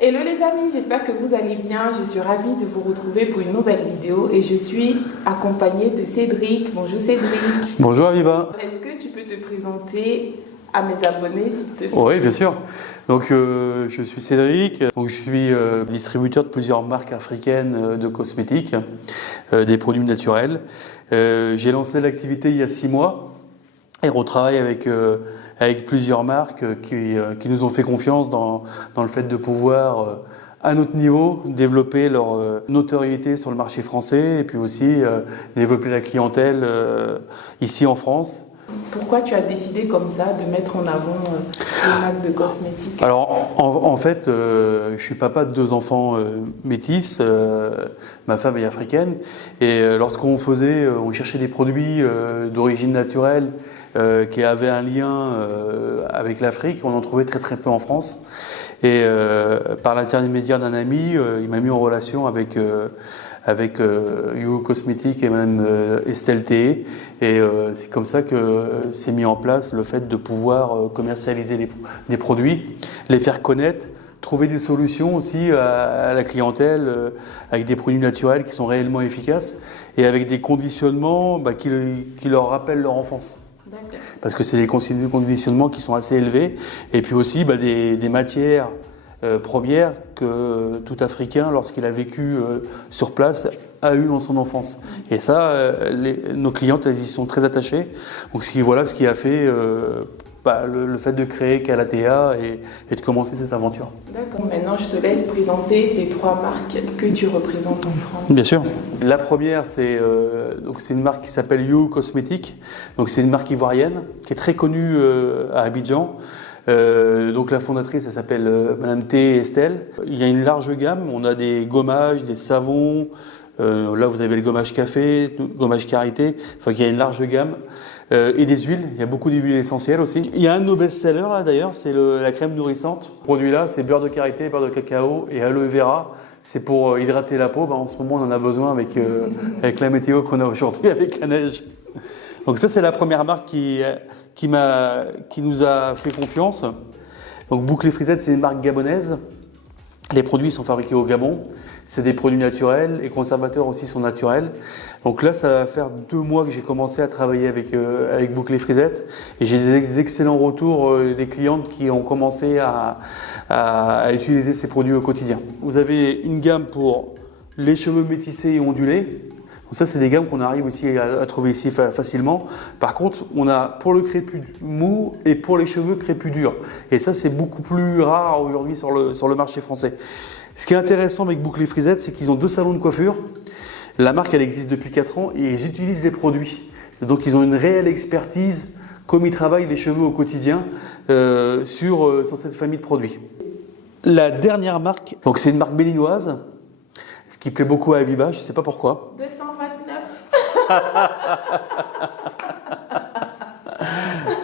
Hello les amis, j'espère que vous allez bien. Je suis ravie de vous retrouver pour une nouvelle vidéo et je suis accompagnée de Cédric. Bonjour Cédric. Bonjour Aviva. Est-ce que tu peux te présenter à mes abonnés s'il te plaît? Oui, bien sûr. Donc, je suis Cédric. Donc, je suis distributeur de plusieurs marques africaines de cosmétiques, des produits naturels. J'ai lancé l'activité il y a 6 mois et on travaille avec plusieurs marques qui nous ont fait confiance dans le fait de pouvoir, à notre niveau, développer leur notoriété sur le marché français et puis aussi développer la clientèle ici en France. Pourquoi tu as décidé comme ça de mettre en avant les marques de cosmétiques? Alors, en fait, je suis papa de 2 enfants métis. Ma femme est africaine. Et lorsqu'on cherchait des produits d'origine naturelle qui avaient un lien avec l'Afrique, on en trouvait très très peu en France. Et par l'intermédiaire d'un ami, il m'a mis en relation avec You Cosmétiques et même Estelle T. Et c'est comme ça que s'est mis en place le fait de pouvoir commercialiser des produits, les faire connaître, trouver des solutions aussi à la clientèle avec des produits naturels qui sont réellement efficaces et avec des conditionnements qui leur rappellent leur enfance. Parce que c'est des conditionnements qui sont assez élevés et puis aussi des matières première que tout Africain, lorsqu'il a vécu sur place, a eu dans son enfance. Et ça, nos clientes, elles y sont très attachées. Donc voilà ce qui a fait le fait de créer Calathea et de commencer cette aventure. D'accord, maintenant je te laisse présenter ces 3 marques que tu représentes en France. Bien sûr. La première, c'est une marque qui s'appelle You Cosmétiques. Donc c'est une marque ivoirienne qui est très connue à Abidjan. Donc la fondatrice, elle s'appelle Madame T. Estelle. Il y a une large gamme, on a des gommages, des savons, là vous avez le gommage café, gommage karité, enfin il y a une large gamme, et des huiles, il y a beaucoup d'huiles essentielles aussi. Il y a un de nos best-sellers là d'ailleurs, c'est la crème nourrissante. Ce produit là, c'est beurre de karité, beurre de cacao et aloe vera. C'est pour hydrater la peau, en ce moment on en a besoin avec la météo qu'on a aujourd'hui, avec la neige. Donc ça c'est la première marque qui nous a fait confiance. Donc Bouclé Frisette, c'est une marque gabonaise. Les produits sont fabriqués au Gabon. C'est des produits naturels. Les conservateurs aussi sont naturels. Donc là, ça va faire 2 mois que j'ai commencé à travailler avec Bouclé Frisette. Et j'ai des excellents retours des clientes qui ont commencé à utiliser ces produits au quotidien. Vous avez une gamme pour les cheveux métissés et ondulés. Donc ça, c'est des gammes qu'on arrive aussi à trouver ici facilement. Par contre, on a pour le crépus mou et pour les cheveux crépus durs. Et ça, c'est beaucoup plus rare aujourd'hui sur le marché français. Ce qui est intéressant avec Bouclé Frisette, c'est qu'ils ont 2 salons de coiffure. La marque, elle existe depuis 4 ans et ils utilisent les produits. Donc, ils ont une réelle expertise, comme ils travaillent les cheveux au quotidien, sur cette famille de produits. La dernière marque, donc c'est une marque béninoise. Ce qui plaît beaucoup à Aviva, je ne sais pas pourquoi. 229.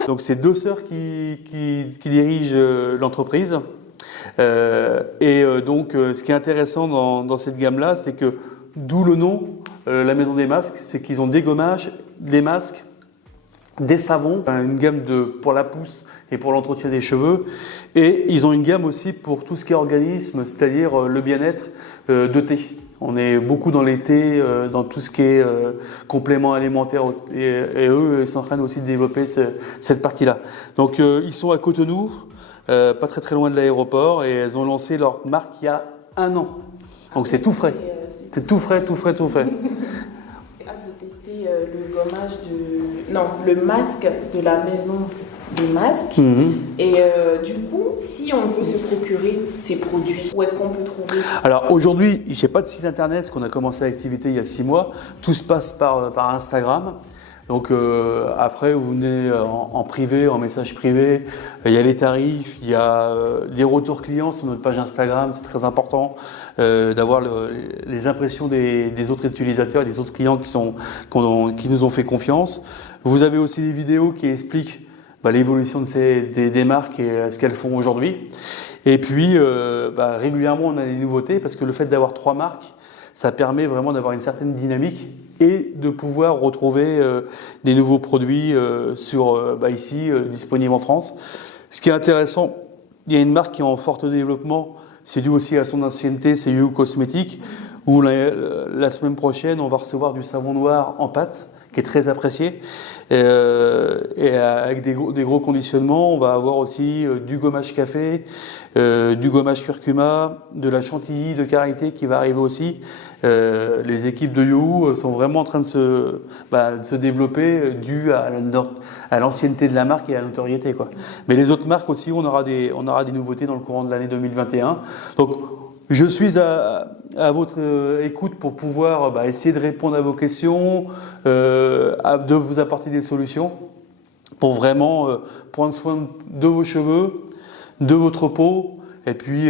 Donc c'est 2 sœurs qui dirigent l'entreprise. Donc ce qui est intéressant dans cette gamme-là, c'est que, d'où le nom, la maison des masques, c'est qu'ils ont des gommages, des masques, des savons, une gamme pour la pousse et pour l'entretien des cheveux. Et ils ont une gamme aussi pour tout ce qui est organisme, c'est-à-dire le bien-être de thé. On est beaucoup dans les thés, dans tout ce qui est compléments alimentaires et eux, ils sont en train aussi de développer cette partie-là. Donc ils sont à Cotonou, pas très très loin de l'aéroport et elles ont lancé leur marque il y a 1 an. Donc c'est tout frais. C'est tout frais, tout frais, tout frais. J'ai hâte de tester le masque de la maison des masques. Et du coup, si on veut se procurer ces produits, où est-ce qu'on peut trouver? Alors aujourd'hui, je n'ai pas de site internet parce qu'on a commencé l'activité il y a 6 mois. Tout se passe par Instagram. Donc après, vous venez en privé, en message privé. Il y a les tarifs, il y a les retours clients sur notre page Instagram. C'est très important d'avoir les impressions des autres utilisateurs et des autres clients qui nous ont fait confiance. Vous avez aussi des vidéos qui expliquent l'évolution des marques et ce qu'elles font aujourd'hui. Et puis, régulièrement, on a des nouveautés parce que le fait d'avoir 3 marques, ça permet vraiment d'avoir une certaine dynamique et de pouvoir retrouver des nouveaux produits disponibles en France. Ce qui est intéressant, il y a une marque qui est en fort développement, c'est dû aussi à son ancienneté, c'est You Cosmetics, où la semaine prochaine, on va recevoir du savon noir en pâte, qui est très apprécié. Et avec des gros conditionnements, on va avoir aussi du gommage café, du gommage curcuma, de la chantilly de karité qui va arriver aussi. Les équipes de You sont vraiment en train de se développer dû à l'ancienneté de la marque et à la notoriété, quoi. Mais les autres marques aussi, on aura des nouveautés dans le courant de l'année 2021. Donc, je suis à votre écoute pour pouvoir essayer de répondre à vos questions, de vous apporter des solutions pour vraiment prendre soin de vos cheveux, de votre peau, et puis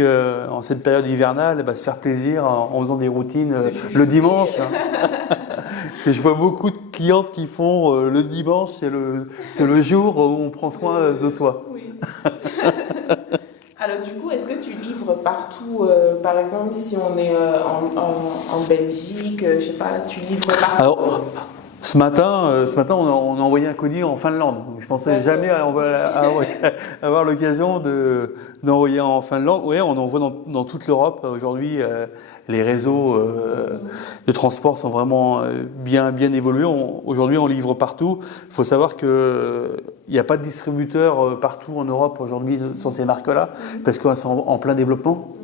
en cette période hivernale, se faire plaisir en faisant des routines le dimanche. Parce que je vois beaucoup de clientes qui font le dimanche, c'est le jour où on prend soin de soi. Oui. Alors du coup, est-ce que tu livres partout, par exemple, si on est en Belgique, je sais pas, tu livres partout? Alors, ce matin, on a envoyé un colis en Finlande. Je pensais jamais avoir l'occasion d'envoyer en Finlande. Oui, on envoie dans toute l'Europe. Aujourd'hui, les réseaux de transport sont vraiment bien évolués. Aujourd'hui, on livre partout. Il faut savoir qu'il n'y a pas de distributeur partout en Europe aujourd'hui sur ces marques-là, parce qu'elles sont en plein développement.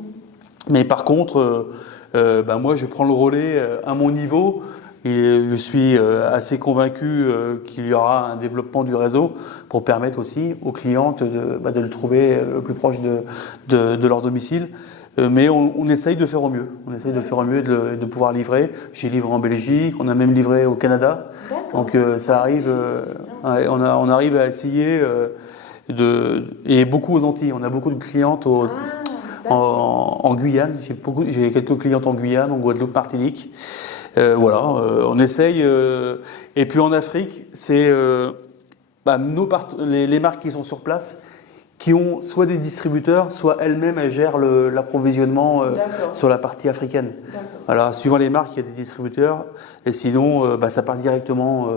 Mais par contre, moi, je prends le relais à mon niveau. Et je suis assez convaincu qu'il y aura un développement du réseau pour permettre aussi aux clientes de le trouver le plus proche de leur domicile. Mais on essaye de faire au mieux. On essaye de faire au mieux de pouvoir livrer. J'ai livré en Belgique, on a même livré au Canada. Donc ça arrive, on arrive à essayer et beaucoup aux Antilles. On a beaucoup de clientes en Guyane. J'ai quelques clientes en Guyane, en Guadeloupe, Martinique. On essaye. Et puis en Afrique, c'est les marques qui sont sur place, qui ont soit des distributeurs, soit elles-mêmes elles gèrent l'approvisionnement sur la partie africaine. Alors, suivant les marques, il y a des distributeurs, et sinon, ça part directement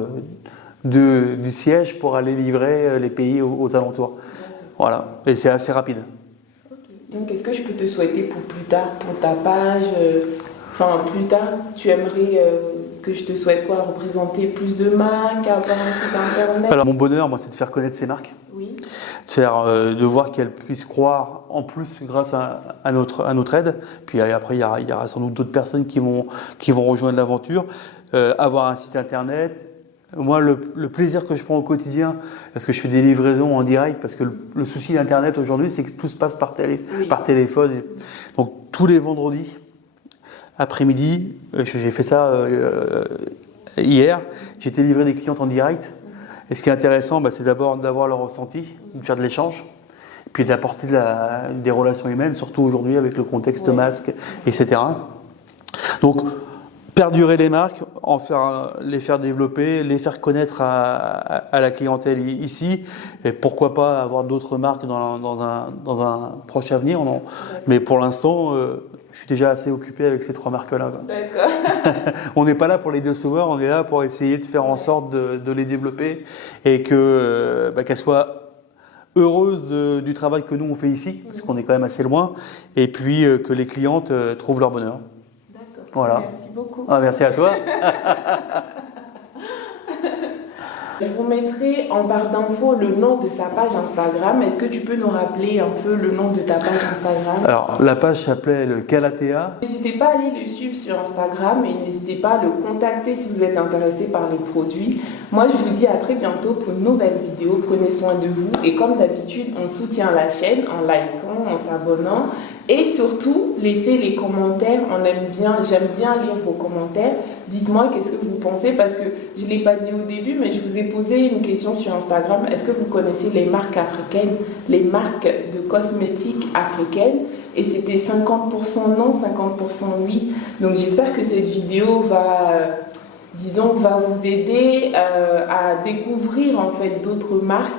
du siège pour aller livrer les pays aux alentours. Voilà, et c'est assez rapide. Okay. Donc, est-ce que je peux te souhaiter pour plus tard, pour ta page plus tard, tu aimerais que je te souhaite quoi? Représenter plus de marques, avoir un site internet? Alors, mon bonheur, moi, c'est de faire connaître ces marques. Oui. De voir qu'elles puissent croire en plus grâce à notre aide. Puis après, il y aura sans doute d'autres personnes qui vont rejoindre l'aventure. Avoir un site internet. Moi, le plaisir que je prends au quotidien, parce que je fais des livraisons en direct, parce que le souci d'Internet aujourd'hui, c'est que tout se passe par téléphone. Donc, tous les vendredis, après-midi, j'ai fait ça hier, j'ai été livré des clientes en direct. Et ce qui est intéressant, c'est d'abord d'avoir leur ressenti, de faire de l'échange, puis d'apporter des relations humaines, surtout aujourd'hui avec le contexte masque, etc. Donc, perdurer les marques, les faire développer, les faire connaître à la clientèle ici, et pourquoi pas avoir d'autres marques dans un proche avenir. Mais pour l'instant, je suis déjà assez occupé avec ces 3 marques-là. D'accord. On n'est pas là pour les décevoir, on est là pour essayer de faire en sorte de les développer et qu'elles soient heureuses du travail que nous on fait ici, parce qu'on est quand même assez loin, et puis que les clientes trouvent leur bonheur. D'accord. Voilà. Merci beaucoup. Merci à toi. Je vous mettrai en barre d'infos le nom de sa page Instagram. Est-ce que tu peux nous rappeler un peu le nom de ta page Instagram? Alors, la page s'appelait le Calathea. N'hésitez pas à aller le suivre sur Instagram et n'hésitez pas à le contacter si vous êtes intéressé par les produits. Moi, je vous dis à très bientôt pour une nouvelle vidéo. Prenez soin de vous et comme d'habitude, on soutient la chaîne en likant, en s'abonnant et surtout, laissez les commentaires. J'aime bien lire vos commentaires. Dites-moi qu'est-ce que vous pensez parce que je ne l'ai pas dit au début, mais je vous ai posé une question sur Instagram. Est-ce que vous connaissez les marques africaines, les marques de cosmétiques africaines? Et c'était 50% non, 50% oui. Donc j'espère que cette vidéo va vous aider à découvrir en fait d'autres marques.